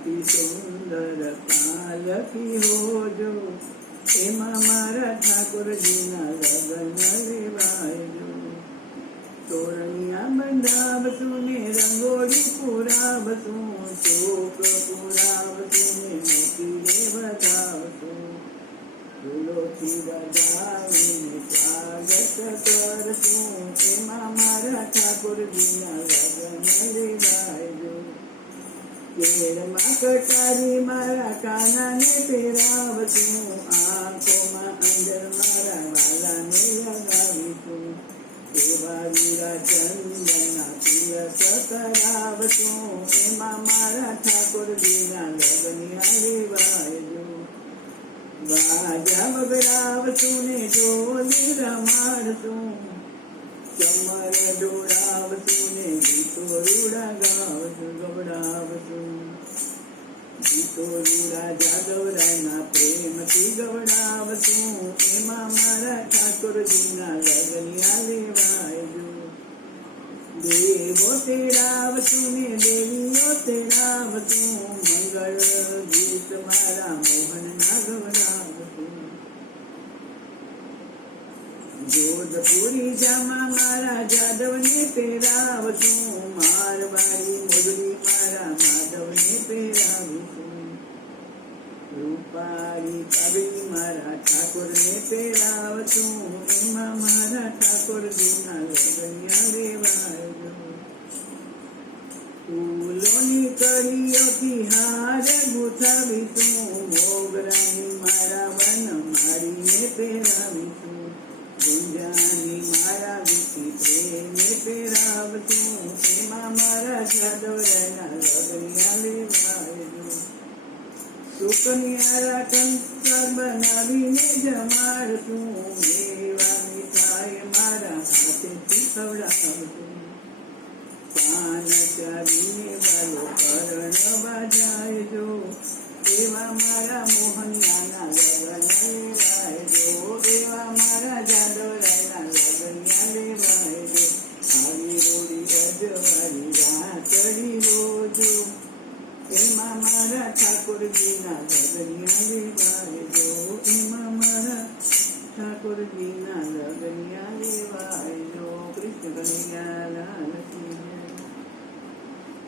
અતિ સુંદર પાલકી હોજો, એમાં મારા ઠાકોરજીના લગ્ન લેવાયજો. તોરણિયા બંધાવશું ને રંગોળી પુરાવશું, ચોક પુરાવશું ને મોતી રે વધાવશું. ફૂલોથી વધાવીને સ્વાગત કરશું, એમાં મારા ઠાકોરજીના લગ્ન લેવાયજો. કેળમાં કટારી મારા કાનાને પહેરાવશું, આંખોમાં અંજર મારા વાલાને લગાવીશું. એવા વીરા ચંદનના તિલક કરાવશું, એમાં મારા ઠાકોરજીના લગ્ન લેવાયજો. વાજા વગડાવશું ને ઢોલી રમાડશું, ચમર દોડાવશું ને ગીતો રૂડા ગાવશું ગવડાવશું. ગીતો રૂડા જાદવરાયના પ્રેમથી ગવડાવશું, એમાં મારા ઠાકોરજીના લગ્ન લેવાયજો. દેવો તેડાવશું ને દેવીઓ તેડાવશું, મંગળ ગીત મારા મોહનના ગવડાવશું. જોધપુરી જામા મારા જાદવને પહેરાવશું, મારવાડી મોગરી મારા માધવને પહેરાવીશું. રૂપાળી પાઘડી મારા ઠાકોરને પહેરાવશું, એમાં મારા ઠાકોરજીના લગ્ન લેવાયજો. ફૂલોની કળીઓથી હાર ગૂંથાવીશું, મોગરાની મારા વન માળીને પહેરાવીશું. ગુંજાની મારા વીતી પ્રેમે પહેરાવશું, એમાં મારા જાદવરાયના લગ્ન લેવાયજો. સુકન્યારા કંકર બનાવીને જમાડશું, મેવા મીઠાઈ મારા હાથેથી ખવડાવશું. પાન ચાવીને વાલો કરણ બાજાયજો, એવા મારા મોહનના લગ્ન લેવાયજો. એવા મારા જાદવરાયના લગ્ન લેવાયજો. આવી રોડી અજવાળી રાતડી હોજો, એમાં મારા ઠાકોરજીના લગ્ન લેવાયજો. એમાં મારા ઠાકોરજીના લગ્ન લેવાયજો.